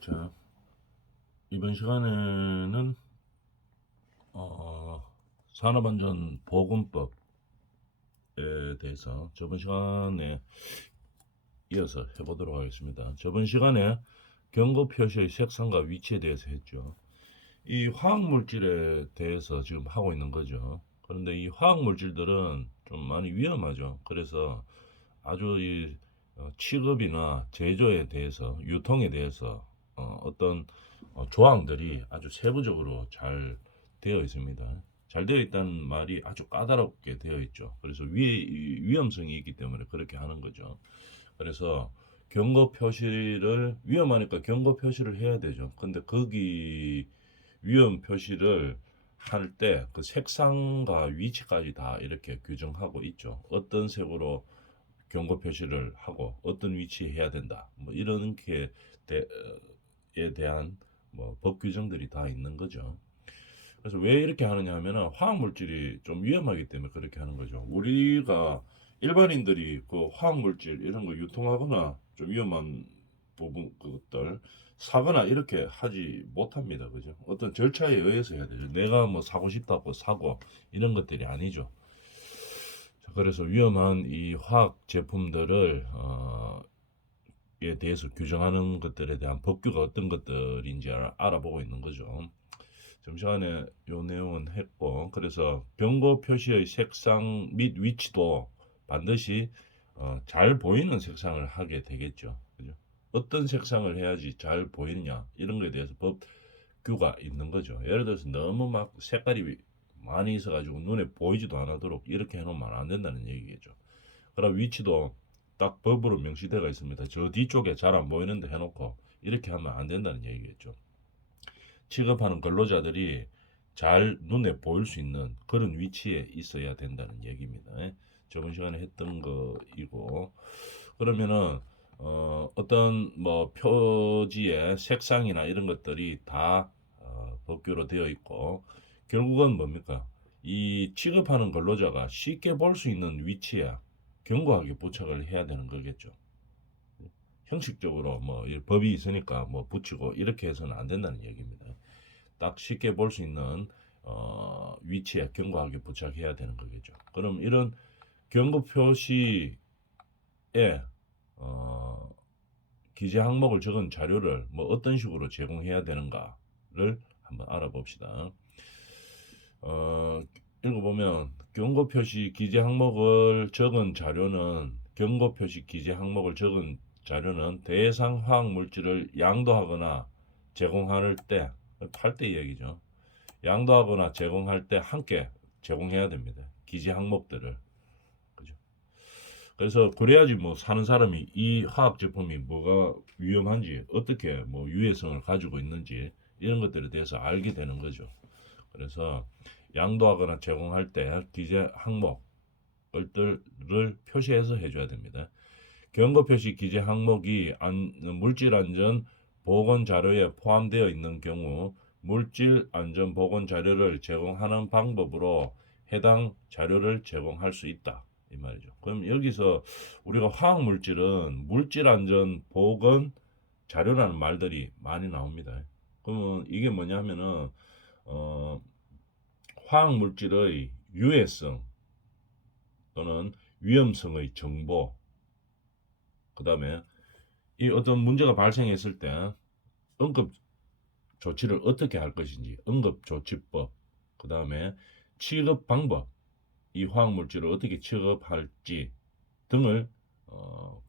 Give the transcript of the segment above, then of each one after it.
자, 이번 시간에는 어, 산업안전보건법에 대해서 저번 시간에 이어서 해보도록 하겠습니다. 저번 시간에 경고 표시의 색상과 위치에 대해서 했죠. 이 화학물질에 대해서 지금 하고 있는 거죠. 그런데 이 화학물질들은 좀 많이 위험하죠. 그래서 아주 이 취급이나 제조에 대해서, 유통에 대해서 어떤 조항들이 아주 세부적으로 잘 되어 있습니다. 잘 되어 있다는 말이 아주 까다롭게 되어 있죠. 그래서 위험성이 있기 때문에 그렇게 하는 거죠. 그래서 경고 표시를, 위험하니까 경고 표시를 해야 되죠. 근데 거기 위험 표시를 할 때 그 색상과 위치까지 다 이렇게 규정하고 있죠. 어떤 색으로 경고 표시를 하고 어떤 위치에 해야 된다. 뭐 이런 게에 대한 뭐 법 규정들이 다 있는 거죠. 그래서 왜 이렇게 하느냐 하면은 화학물질이 좀 위험하기 때문에 그렇게 하는 거죠. 우리가 일반인들이 그 화학물질 이런 거 유통하거나 좀 위험한 부분 그것들 사거나 이렇게 하지 못합니다. 그죠? 어떤 절차에 의해서 해야 되죠. 내가 뭐 사고 싶다고 사고 이런 것들이 아니죠. 그래서 위험한 이 화학 제품들을 에 대해서 규정하는 것들에 대한 법규가 어떤 것들인지 알아보고 있는 거죠. 점시간에 요 내용은 했고, 그래서 경고 표시의 색상 및 위치도 반드시 잘 보이는 색상을 하게 되겠죠. 그죠? 어떤 색상을 해야지 잘 보이느냐 이런 거에 대해서 법규가 있는 거죠. 예를 들어서 너무 막 색깔이 많이 있어가지고 눈에 보이지도 않도록 이렇게 해놓으면 안 된다는 얘기겠죠. 그럼 위치도 딱 법으로 명시되어 있습니다. 저 뒤쪽에 잘 안 보이는데 해놓고 이렇게 하면 안 된다는 얘기겠죠. 취급하는 근로자들이 잘 눈에 보일 수 있는 그런 위치에 있어야 된다는 얘기입니다. 저번 시간에 했던 거이고, 그러면은 어떤 뭐 표지의 색상이나 이런 것들이 다 법규로 되어 있고, 결국은 뭡니까? 이 취급하는 근로자가 쉽게 볼 수 있는 위치에 견고하게 부착을 해야 되는 거겠죠. 형식적으로 뭐 법이 있으니까 뭐 붙이고 이렇게 해서는 안 된다는 얘기입니다. 딱 쉽게 볼 수 있는 위치에 견고하게 부착해야 되는 거겠죠. 그럼 이런 경고 표시에 어, 기재 항목을 적은 자료를 뭐 어떤 식으로 제공해야 되는가를 한번 알아봅시다. 어, 읽어보면 경고 표시 기재 항목을 적은 자료는 경고 표시 기재 항목을 적은 자료는 대상 화학 물질을 양도하거나 제공할 때, 팔 때 이야기죠. 양도하거나 제공할 때 함께 제공해야 됩니다. 기재 항목들을. 그죠? 그래서 그래야지 뭐 사는 사람이 이 화학 제품이 뭐가 위험한지, 어떻게 뭐 유해성을 가지고 있는지 이런 것들에 대해서 알게 되는 거죠. 그래서 양도하거나 제공할 때 기재 항목들을 표시해서 해줘야 됩니다. 경고 표시 기재 항목이 물질 안전 보건 자료에 포함되어 있는 경우 물질 안전 보건 자료를 제공하는 방법으로 해당 자료를 제공할 수 있다. 이 말이죠. 그럼 여기서 우리가 화학 물질은 물질 안전 보건 자료라는 말들이 많이 나옵니다. 그러면 이게 뭐냐면은 어, 화학 물질의 유해성 또는 위험성의 정보, 그 다음에 이 어떤 문제가 발생했을 때 응급 조치를 어떻게 할 것인지, 응급조치법, 그 다음에 취급 방법, 이 화학물질을 어떻게 취급할지 등을 어,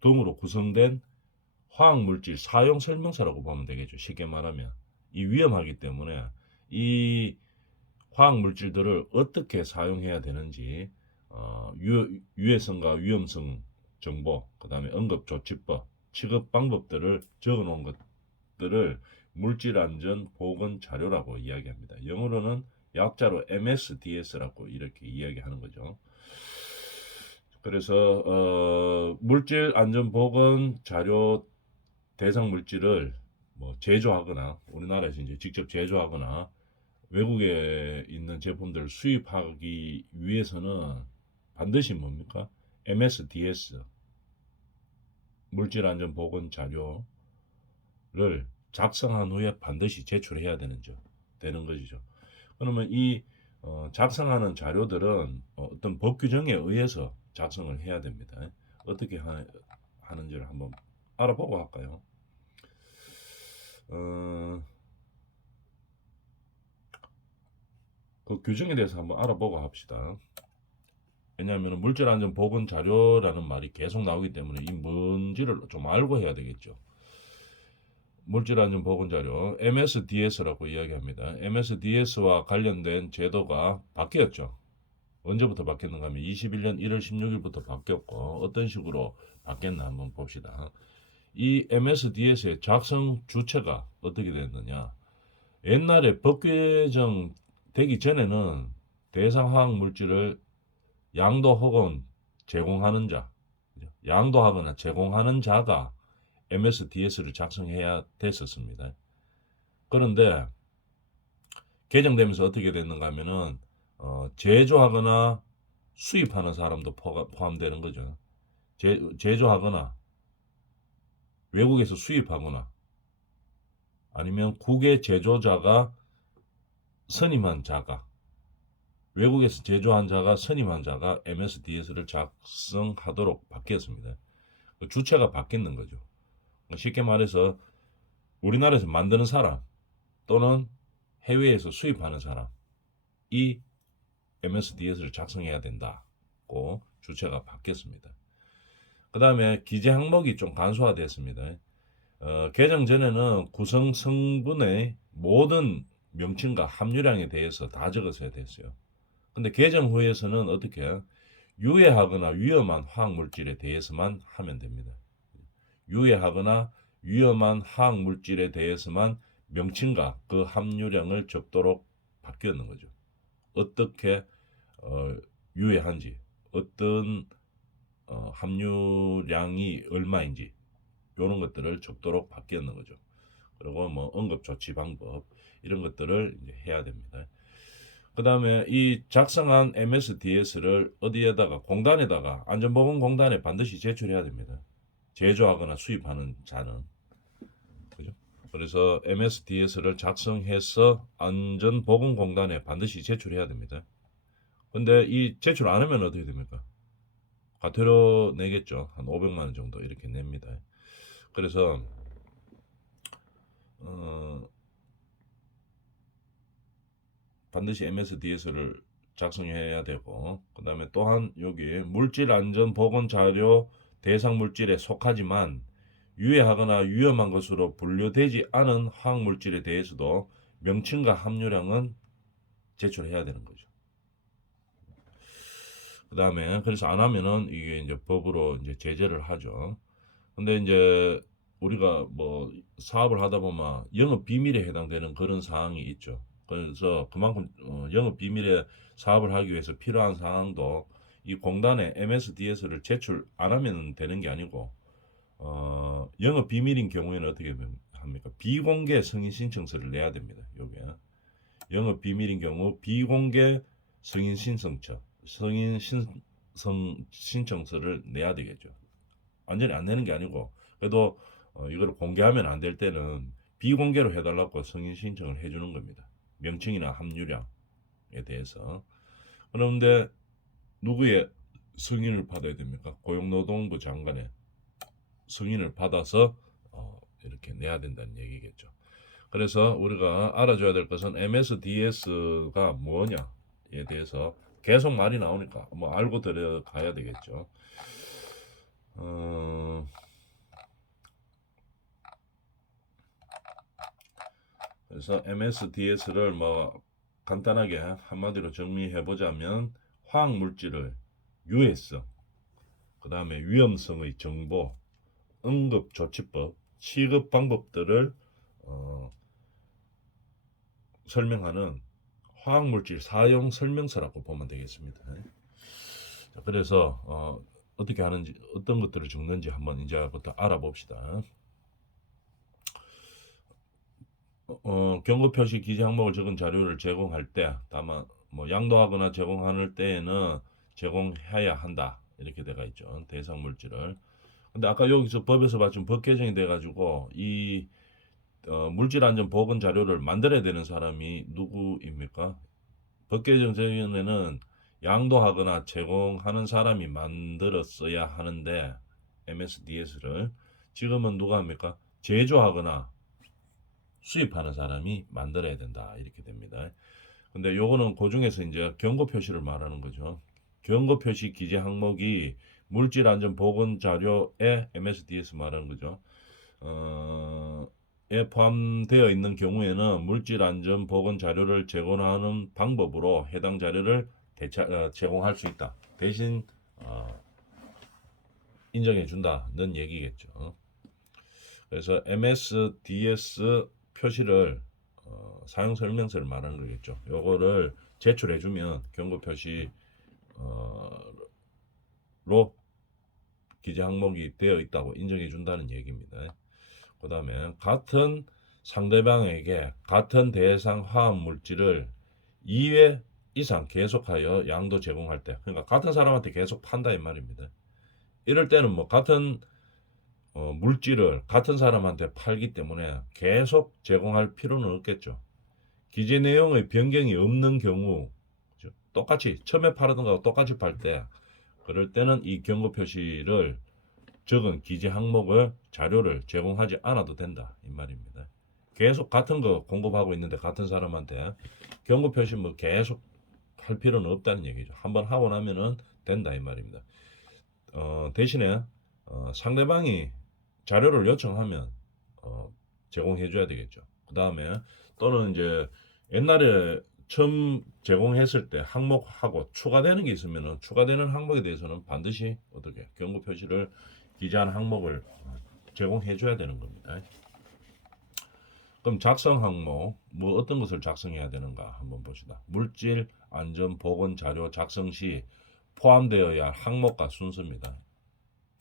등으로 구성된 화학물질 사용 설명서라고 보면 되겠죠. 쉽게 말하면 이 위험하기 때문에 이 화학물질들을 어떻게 사용해야 되는지 유해성과 위험성 정보, 그 다음에 응급조치법, 취급 방법들을 적어놓은 것들을 물질안전보건 자료라고 이야기합니다. 영어로는 약자로 MSDS라고 이렇게 이야기하는 거죠. 그래서 물질안전보건 자료 대상 물질을 뭐 제조하거나 우리나라에서 이제 직접 제조하거나 외국에 있는 제품들을 수입하기 위해서는 반드시 뭡니까? MSDS 물질 안전 보건 자료를 작성한 후에 반드시 제출해야 되는 것이죠. 그러면 이 작성하는 자료들은 어떤 법 규정에 의해서 작성을 해야 됩니다. 어떻게 하는지를 한번 알아보고 할까요? 그 규정에 대해서 한번 알아보고 합시다. 왜냐하면 물질안전 보건 자료라는 말이 계속 나오기 때문에 이 뭔지를 좀 알고 해야 되겠죠. 물질안전 보건 자료 MSDS라고 이야기합니다. MSDS와 관련된 제도가 바뀌었죠. 언제부터 바뀌었는가 하면 21년 1월 16일부터 바뀌었고 어떤 식으로 바뀌었나 한번 봅시다. 이 MSDS의 작성 주체가 어떻게 됐느냐. 옛날에 법 개정 되기 전에는 대상 화학 물질을 양도 혹은 제공하는 자, 양도하거나 제공하는 자가 MSDS를 작성해야 됐었습니다. 그런데 개정되면서 어떻게 됐는가 하면은 제조하거나 수입하는 사람도 포함되는 거죠. 제조하거나 외국에서 수입하거나 아니면 국의 제조자가 선임한 자가 외국에서 제조한 자가 선임한 자가 MSDS를 작성하도록 바뀌었습니다. 주체가 바뀌는 거죠. 쉽게 말해서 우리나라에서 만드는 사람 또는 해외에서 수입하는 사람이 MSDS를 작성해야 된다고 주체가 바뀌었습니다. 그 다음에 기재 항목이 좀 간소화됐습니다. 개정 전에는 구성 성분의 모든 명칭과 함유량에 대해서 다 적었어야 됐어요. 근데 개정 후에서는 어떻게 유해하거나 위험한 화학물질에 대해서만 하면 됩니다. 유해하거나 위험한 화학물질에 대해서만 명칭과 그 함유량을 적도록 바뀌었는 거죠. 어떻게 유해한지, 어떤 함유량이 얼마인지 이런 것들을 적도록 바뀌었는 거죠. 그리고 뭐 응급 조치 방법 이런 것들을 이제 해야 됩니다. 그 다음에 이 작성한 MSDS를 어디에다가 공단에다가 안전보건공단에 반드시 제출해야 됩니다. 제조하거나 수입하는 자는 그죠? 그래서 MSDS를 작성해서 안전보건공단에 반드시 제출해야 됩니다. 근데 이 제출 안 하면 어떻게 됩니까? 과태료 내겠죠. 한 500만 원 정도 이렇게 냅니다. 그래서 반드시 MSDS를 작성해야 되고 그 다음에 또한 여기 물질안전보건자료 대상 물질에 속하지만 유해하거나 위험한 것으로 분류되지 않은 화학물질에 대해서도 명칭과 함유량은 제출해야 되는 거죠. 그 다음에 그래서 안 하면은 이게 이제 법으로 이제 제재를 하죠. 근데 이제 우리가 뭐 사업을 하다 보면 영업 비밀에 해당되는 그런 사항이 있죠. 그래서 그만큼 영업 비밀에 사업을 하기 위해서 필요한 사항도 이 공단에 MSDS를 제출 안 하면 되는 게 아니고 영업 비밀인 경우에는 어떻게 합니까? 비공개 승인 신청서를 내야 됩니다. 요게 영업 비밀인 경우 비공개 승인 신청서를 내야 되겠죠. 완전히 안 내는 게 아니고 그래도 이걸 공개하면 안 될 때는 비공개로 해달라고 승인 신청을 해주는 겁니다. 명칭이나 함유량에 대해서. 그런데 누구의 승인을 받아야 됩니까? 고용노동부 장관의 승인을 받아서 이렇게 내야 된다는 얘기겠죠. 그래서 우리가 알아줘야 될 것은 MSDS가 뭐냐에 대해서 계속 말이 나오니까 뭐 알고 들어가야 되겠죠. 그래서 MSDS를 뭐 간단하게 한마디로 정리해 보자면 화학 물질의 유해성, 그 다음에 위험성의 정보, 응급조치법, 취급 방법들을 설명하는 화학물질 사용 설명서라고 보면 되겠습니다. 그래서 어떻게 하는지 어떤 것들을 적는지 한번 이제부터 알아봅시다. 경고 표시 기재 항목을 적은 자료를 제공할 때 다만 뭐 양도하거나 제공할 때에는 제공해야 한다 이렇게 되어 있죠. 대상 물질을. 근데 아까 여기서 법에서 봤지만 법 개정이 돼가지고 이 물질 안전 보건 자료를 만들어야 되는 사람이 누구입니까? 법 개정 전에는 양도하거나 제공하는 사람이 만들었어야 하는데 MSDS를 지금은 누가 합니까? 제조하거나 수입하는 사람이 만들어야 된다 이렇게 됩니다. 근데 요거는 그중에서 이제 경고 표시를 말하는 거죠. 경고 표시 기재 항목이 물질 안전 보건 자료에 MSDS 말하는 거죠. 에 포함되어 있는 경우에는 물질 안전 보건 자료를 제공하는 방법으로 해당 자료를 제공할 수 있다. 대신 인정해 준다는 얘기겠죠. 그래서 MSDS 표시를 사용 설명서를 말하는 거겠죠. 요거를 제출해 주면 경고 표시로 기재 항목이 되어 있다고 인정해 준다는 얘기입니다. 그 다음에 같은 상대방에게 같은 대상 화학 물질을 2회 이상 계속하여 양도 제공할 때, 그러니까 같은 사람한테 계속 판다 이 말입니다. 이럴 때는 뭐 같은 물질을 같은 사람한테 팔기 때문에 계속 제공할 필요는 없겠죠. 기재 내용의 변경이 없는 경우, 똑같이 처음에 팔았던 거하고 똑같이 팔 때, 그럴 때는 이 경고 표시를 적은 기재 항목을 자료를 제공하지 않아도 된다 이 말입니다. 계속 같은 거 공급하고 있는데 같은 사람한테 경고 표시 뭐 계속 할 필요는 없다는 얘기죠. 한번 하고 나면은 된다 이 말입니다. 대신에 상대방이 자료를 요청하면 제공해 줘야 되겠죠. 그 다음에 또는 이제 옛날에 처음 제공했을 때 항목하고 추가되는 게 있으면은 추가되는 항목에 대해서는 반드시 어떻게 경고 표시를 기재한 항목을 제공해 줘야 되는 겁니다. 그럼 작성 항목 뭐 어떤 것을 작성해야 되는가 한번 봅시다. 물질 안전 보건 자료 작성 시 포함되어야 할 항목과 순서입니다.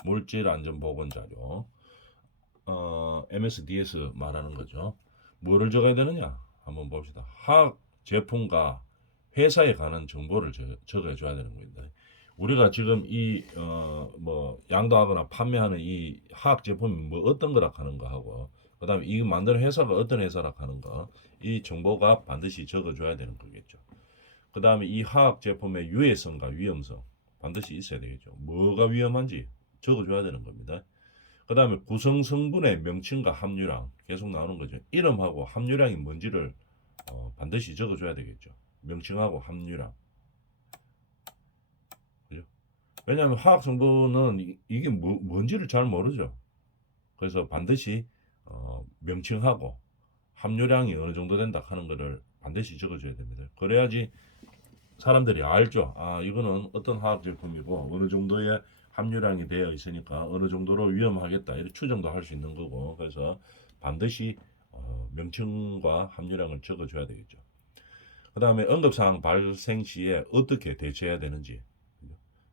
물질 안전 보건 자료 MSDS 말하는 거죠. 뭐를 적어야 되느냐 한번 봅시다. 화학 제품과 회사에 관한 정보를 적어 줘야 되는 겁니다. 우리가 지금 이 뭐 양도하거나 판매하는 이 화학 제품이 뭐 어떤 거라 하는 거 하고 그다음에 이 만드는 회사가 어떤 회사라 하는 거 이 정보가 반드시 적어 줘야 되는 거겠죠. 그다음에 이 화학 제품의 유해성과 위험성 반드시 있어야 되겠죠. 뭐가 위험한지 적어 줘야 되는 겁니다. 그다음에 구성 성분의 명칭과 함유량 계속 나오는 거죠. 이름하고 함유량이 뭔지를 반드시 적어 줘야 되겠죠. 명칭하고 함유량. 그죠? 왜냐하면 화학 성분은 이게 뭔지를 잘 모르죠. 그래서 반드시 명칭하고 함유량이 어느 정도 된다 하는 것을 반드시 적어줘야 됩니다. 그래야지 사람들이 알죠. 아 이거는 어떤 화학 제품이고 어느 정도의 함유량이 되어 있으니까 어느 정도로 위험하겠다 이렇게 추정도 할 수 있는 거고 그래서 반드시 명칭과 함유량을 적어줘야 되겠죠. 그 다음에 응급사항 발생 시에 어떻게 대처해야 되는지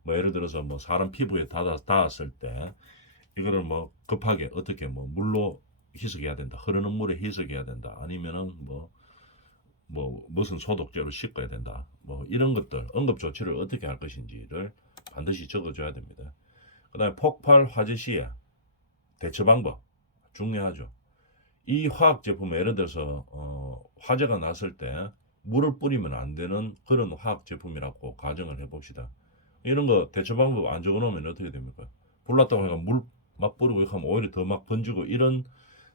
뭐 예를 들어서 뭐 사람 피부에 닿았을 때 이거를 뭐 급하게 어떻게 뭐 물로 희석해야 된다. 흐르는 물에 희석해야 된다. 아니면은 뭐 무슨 소독제로 씻어야 된다. 뭐 이런 것들 응급 조치를 어떻게 할 것인지를 반드시 적어줘야 됩니다. 그다음에 폭발 화재 시에 대처 방법 중요하죠. 이 화학 제품 예를 들어서 화재가 났을 때 물을 뿌리면 안 되는 그런 화학 제품이라고 가정을 해봅시다. 이런 거 대처 방법 안 적어놓으면 어떻게 됩니까? 불났다고 해서 물 막 뿌리고 하면 오히려 더 막 번지고 이런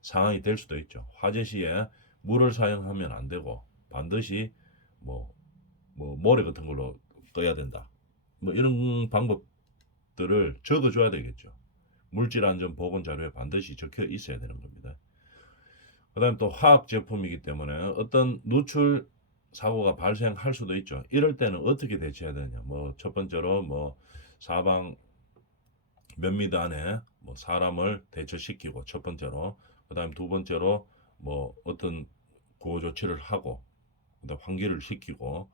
상황이 될 수도 있죠. 화재 시에 물을 사용하면 안 되고 반드시 뭐 모래 같은 걸로 꺼야 된다. 뭐 이런 방법들을 적어줘야 되겠죠. 물질 안전 보건 자료에 반드시 적혀 있어야 되는 겁니다. 그다음 또 화학 제품이기 때문에 어떤 누출 사고가 발생할 수도 있죠. 이럴 때는 어떻게 대처해야 되냐? 뭐 첫 번째로 뭐 사방 몇 미터 안에 뭐 사람을 대처시키고 첫 번째로 그다음 두 번째로 뭐 어떤 구호 조치를 하고 그다음 환기를 시키고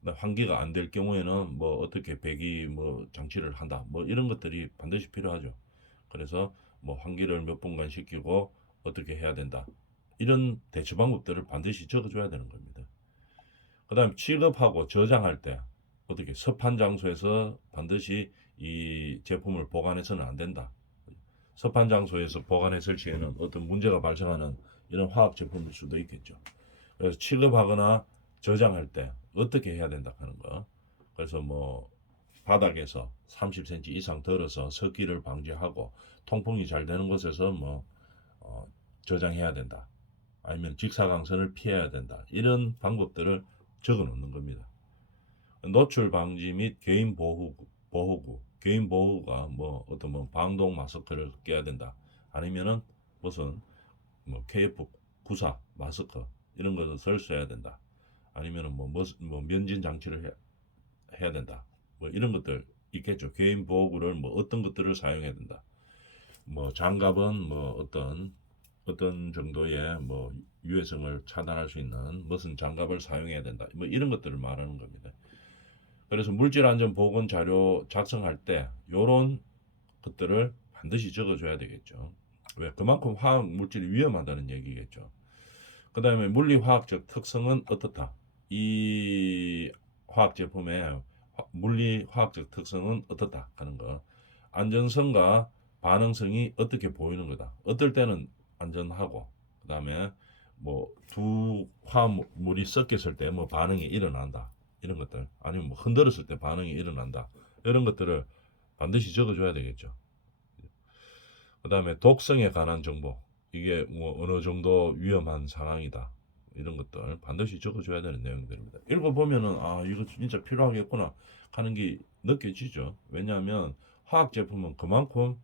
그다음 환기가 안 될 경우에는 뭐 어떻게 배기 뭐 장치를 한다 뭐 이런 것들이 반드시 필요하죠. 그래서 뭐 환기를 몇 분간 시키고 어떻게 해야 된다 이런 대처 방법들을 반드시 적어줘야 되는 겁니다. 그다음 취급하고 저장할 때 어떻게 습한 장소에서 반드시 이 제품을 보관해서는 안 된다. 습한 장소에서 보관했을 시에는 어떤 문제가 발생하는 이런 화학 제품일 수도 있겠죠. 그래서 취급하거나 저장할 때 어떻게 해야 된다 하는 거. 그래서 뭐 바닥에서 30cm 이상 덜어서 습기를 방지하고 통풍이 잘 되는 곳에서 뭐 저장해야 된다. 아니면 직사광선을 피해야 된다. 이런 방법들을 적어 놓는 겁니다. 노출 방지 및 개인 보호구. 개인 보호가 뭐 어떤 뭐 방독 마스크를 껴야 된다. 아니면은 무슨 뭐 KF94 마스크 이런 것을 써야 된다. 아니면은 뭐 면진 장치를 해야 된다. 뭐 이런 것들 있겠죠. 개인 보호구를 뭐 어떤 것들을 사용해야 된다. 뭐 장갑은 뭐 어떤 정도의 뭐 유해성을 차단할 수 있는 무슨 장갑을 사용해야 된다. 뭐 이런 것들을 말하는 겁니다. 그래서 물질 안전 보건 자료 작성할 때 이런 것들을 반드시 적어줘야 되겠죠. 왜? 그만큼 화학 물질이 위험하다는 얘기겠죠. 그 다음에 물리화학적 특성은 어떻다. 이 화학 제품의 물리화학적 특성은 어떻다 하는 거. 안전성과 반응성이 어떻게 보이는 거다. 어떨 때는 안전하고 그 다음에 뭐 두 화물이 섞였을 때 뭐 반응이 일어난다. 이런 것들 아니면 뭐 흔들었을 때 반응이 일어난다. 이런 것들을 반드시 적어줘야 되겠죠. 그 다음에 독성에 관한 정보. 이게 뭐 어느 정도 위험한 상황이다. 이런 것들 반드시 적어줘야 되는 내용들입니다. 읽어보면은 아 이거 진짜 필요하겠구나 하는 게 느껴지죠. 왜냐하면 화학 제품은 그만큼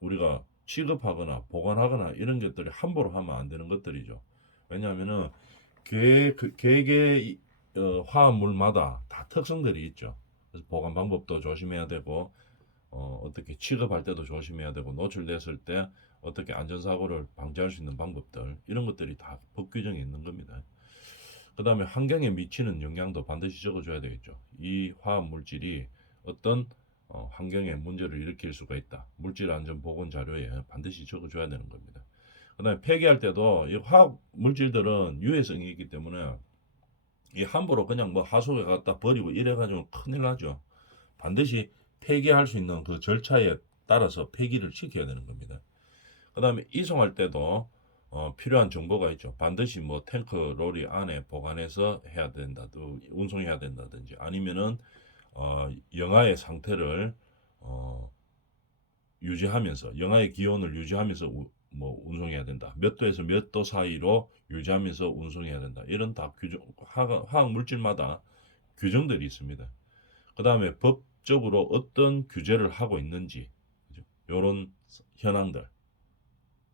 우리가 취급하거나 보관하거나 이런 것들이 함부로 하면 안 되는 것들이죠. 왜냐하면은 개개 화합물마다 다 특성들이 있죠. 그래서 보관 방법도 조심해야 되고 어떻게 취급할 때도 조심해야 되고 노출됐을 때 어떻게 안전사고를 방지할 수 있는 방법들 이런 것들이 다 법 규정에 있는 겁니다. 그 다음에 환경에 미치는 영향도 반드시 적어줘야 되겠죠. 이 화학 물질이 어떤 환경에 문제를 일으킬 수가 있다. 물질 안전 보건 자료에 반드시 적어줘야 되는 겁니다. 그 다음에 폐기할 때도 이 화학 물질들은 유해성이 있기 때문에 이 함부로 그냥 뭐 하수구에 갖다 버리고 이래가지고 큰일 나죠. 반드시 폐기할 수 있는 그 절차에 따라서 폐기를 시켜야 되는 겁니다. 그 다음에 이송할 때도 필요한 정보가 있죠. 반드시 뭐 탱크 로리 안에 보관해서 해야 된다, 또 운송해야 된다든지 아니면은 영하의 상태를 유지하면서 영하의 기온을 유지하면서 뭐 운송해야 된다. 몇 도에서 몇 도 사이로 유지하면서 운송해야 된다. 이런 다 규정 화학 물질마다 규정들이 있습니다. 그 다음에 법적으로 어떤 규제를 하고 있는지 이런 현황들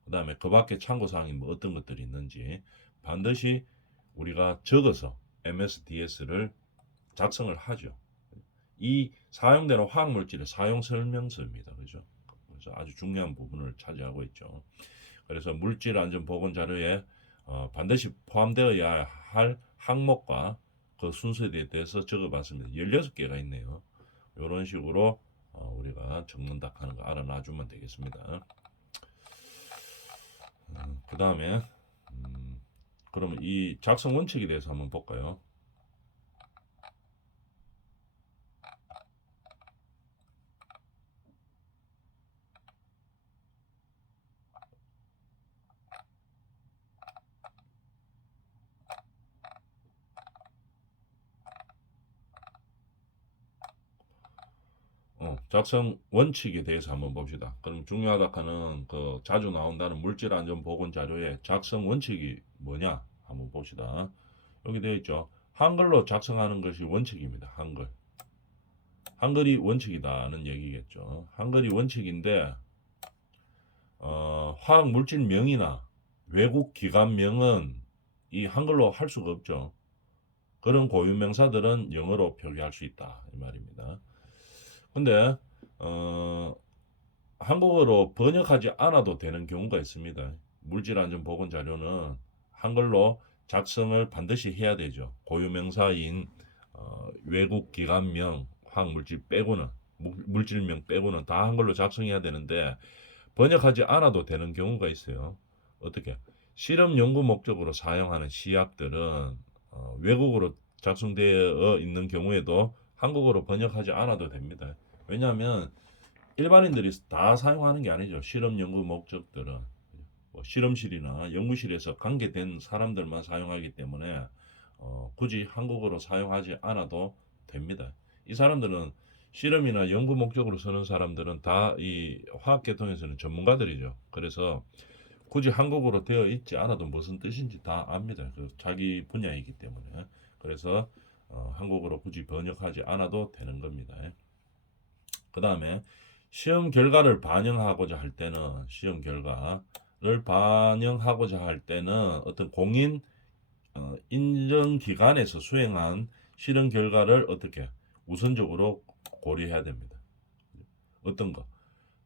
그 다음에 그 밖에 참고사항이 뭐 어떤 것들이 있는지 반드시 우리가 적어서 MSDS를 작성을 하죠. 이 사용되는 화학물질의 사용설명서입니다. 그죠? 그래서 아주 중요한 부분을 차지하고 있죠. 그래서 물질 안전 보건 자료에 반드시 포함되어야 할 항목과 그 순서에 대해서 적어봤습니다. 16개가 있네요. 이런 식으로 우리가 적는다 하는 거 알아놔주면 되겠습니다. 그 다음에 그러면 이 작성 원칙에 대해서 한번 볼까요? 작성 원칙에 대해서 한번 봅시다. 그럼 중요하다 하는 그 자주 나온다는 물질 안전 보건 자료의 작성 원칙이 뭐냐 한번 봅시다. 여기 되어 있죠. 한글로 작성하는 것이 원칙입니다. 한글이 원칙이다는 얘기겠죠. 한글이 원칙인데 화학 물질명이나 외국 기관명은 이 한글로 할 수가 없죠. 그런 고유명사들은 영어로 표기할 수 있다 이 말입니다. 근데 한국어로 번역하지 않아도 되는 경우가 있습니다. 물질안전보건 자료는 한글로 작성을 반드시 해야 되죠. 고유명사인 외국 기관명, 화학물질 빼고는 물질명 빼고는 다 한글로 작성해야 되는데 번역하지 않아도 되는 경우가 있어요. 어떻게? 실험 연구 목적으로 사용하는 시약들은 외국어로 작성되어 있는 경우에도 한국어로 번역하지 않아도 됩니다. 왜냐하면 일반인들이 다 사용하는 게 아니죠. 실험 연구 목적들은 뭐 실험실이나 연구실에서 관계된 사람들만 사용하기 때문에 굳이 한국어로 사용하지 않아도 됩니다. 이 사람들은 실험이나 연구 목적으로 쓰는 사람들은 다 이 화학 계통에서는 전문가들이죠. 그래서 굳이 한국어로 되어 있지 않아도 무슨 뜻인지 다 압니다. 그 자기 분야이기 때문에. 그래서 한국어로 굳이 번역하지 않아도 되는 겁니다. 그 다음에 시험 결과를 반영하고자 할 때는 시험 결과를 반영하고자 할 때는 어떤 공인 인정 기관에서 수행한 실험 결과를 어떻게 우선적으로 고려해야 됩니다. 어떤 거?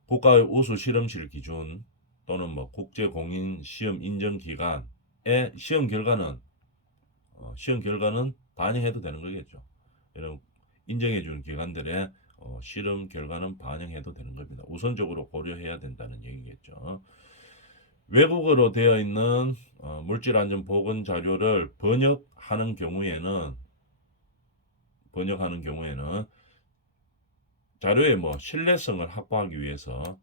국가의 우수 실험실 기준 또는 뭐 국제 공인 시험 인정 기관의 시험 결과는 반영해도 되는 거겠죠. 이런 인정해 주는 기관들의 실험 결과는 반영해도 되는 겁니다. 우선적으로 고려해야 된다는 얘기겠죠. 외국어로 되어 있는 물질 안전 보건 자료를 번역하는 경우에는 자료의 뭐 신뢰성을 확보하기 위해서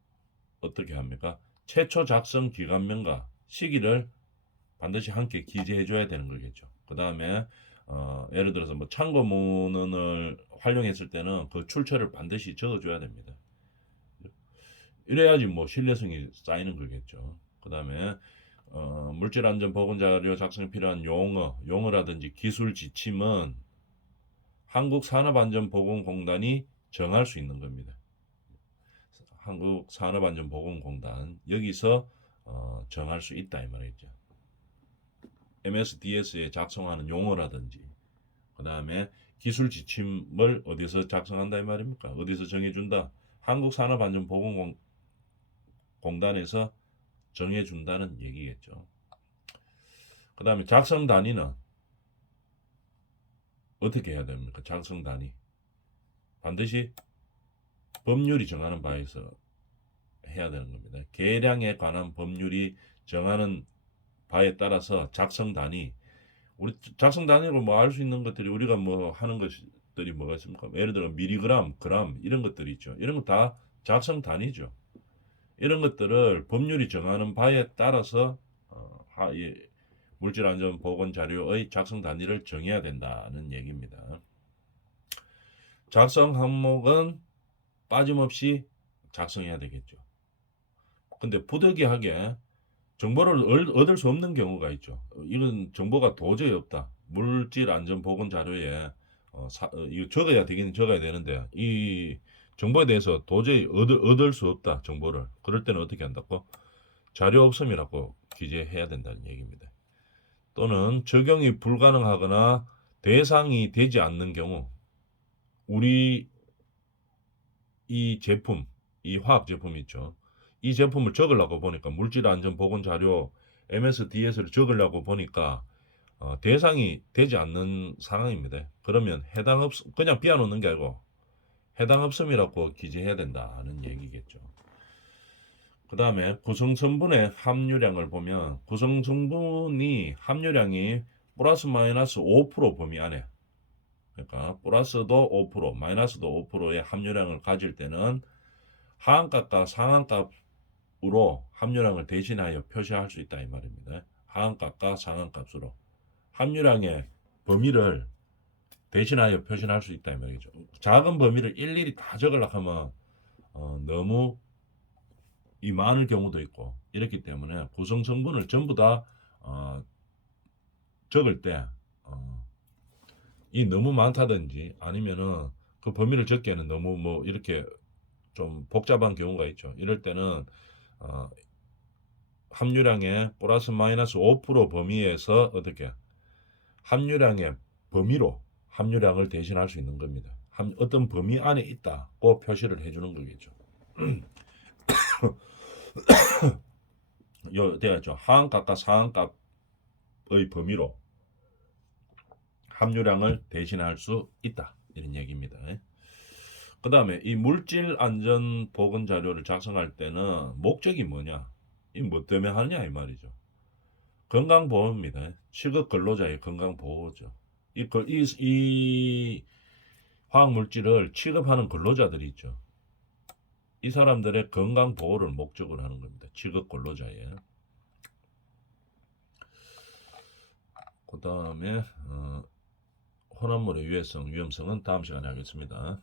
어떻게 합니까? 최초 작성 기관명과 시기를 반드시 함께 기재해 줘야 되는 거겠죠. 그 다음에 예를 들어서 뭐 참고문헌을 활용했을 때는 그 출처를 반드시 적어줘야 됩니다. 이래야지 뭐 신뢰성이 쌓이는 거겠죠. 그 다음에 물질안전보건자료 작성에 필요한 용어라든지 기술 지침은 한국산업안전보건공단이 정할 수 있는 겁니다. 한국산업안전보건공단 여기서 정할 수 있다 이 말이죠. MSDS에 작성하는 용어라든지 그 다음에 기술 지침을 어디서 작성한다 이 말입니까? 어디서 정해준다? 한국산업안전보건공단에서 정해준다는 얘기겠죠. 그 다음에 작성 단위는 어떻게 해야 됩니까? 작성 단위 반드시 법률이 정하는 바에서 해야 되는 겁니다. 계량에 관한 법률이 정하는 바에 따라서 작성 단위 우리 작성 단위로 뭐 알 수 있는 것들이 우리가 뭐 하는 것들이 뭐가 있습니까? 예를 들어 미리그램, 그램 이런 것들이 있죠. 이런 거 다 작성 단위죠. 이런 것들을 법률이 정하는 바에 따라서 물질안전보건자료의 작성 단위를 정해야 된다는 얘기입니다. 작성 항목은 빠짐없이 작성해야 되겠죠. 근데 부득이하게 정보를 얻을 수 없는 경우가 있죠. 이런 정보가 도저히 없다. 물질안전보건자료에 이거 적어야 되긴 적어야 되는데 이 정보에 대해서 도저히 얻을 수 없다. 정보를. 그럴 때는 어떻게 한다고? 자료 없음이라고 기재해야 된다는 얘기입니다. 또는 적용이 불가능하거나 대상이 되지 않는 경우 우리 이 제품, 이 화학 제품 있죠. 이 제품을 적으려고 보니까 물질안전보건자료 MSDS를 적으려고 보니까 대상이 되지 않는 상황입니다. 그러면 그냥 비워놓는 게 아니고 해당 없음이라고 기재해야 된다는 얘기겠죠. 그 다음에 구성성분의 함유량을 보면 구성성분이 함유량이 플러스 마이너스 5% 범위 안에 그러니까 플러스도 5% 마이너스도 5%의 함유량을 가질 때는 하한값과 상한값으로 함유량을 대신하여 표시할 수 있다 이 말입니다. 하한값과 상한값으로 함유량의 범위를 대신하여 표시할 수 있다 이 말이죠. 작은 범위를 일일이 다 적으려고 하면 너무 이 많을 경우도 있고 이렇기 때문에 구성 성분을 전부 다 적을 때 이 너무 많다든지 아니면은 그 범위를 적기에는 너무 뭐 이렇게 좀 복잡한 경우가 있죠. 이럴 때는 함유량의 플러스 마이너스 5% 범위에서 어떻게 함유량의 범위로 함유량을 대신할 수 있는 겁니다. 어떤 범위 안에 있다고 표시를 해주는 거겠죠. 되었죠. 하한값과 상한값의 범위로 함유량을 대신할 수 있다. 이런 얘기입니다. 그 다음에 이 물질 안전 보건 자료를 작성할 때는 목적이 뭐냐? 이 뭐 때문에 하느냐 이 말이죠. 건강보호입니다. 취급 근로자의 건강보호죠. 이 화학물질을 취급하는 근로자들이 있죠. 이 사람들의 건강 보호를 목적으로 하는 겁니다. 직업 근로자에. 그 다음에 혼합물의 유해성, 위험성은 다음 시간에 하겠습니다.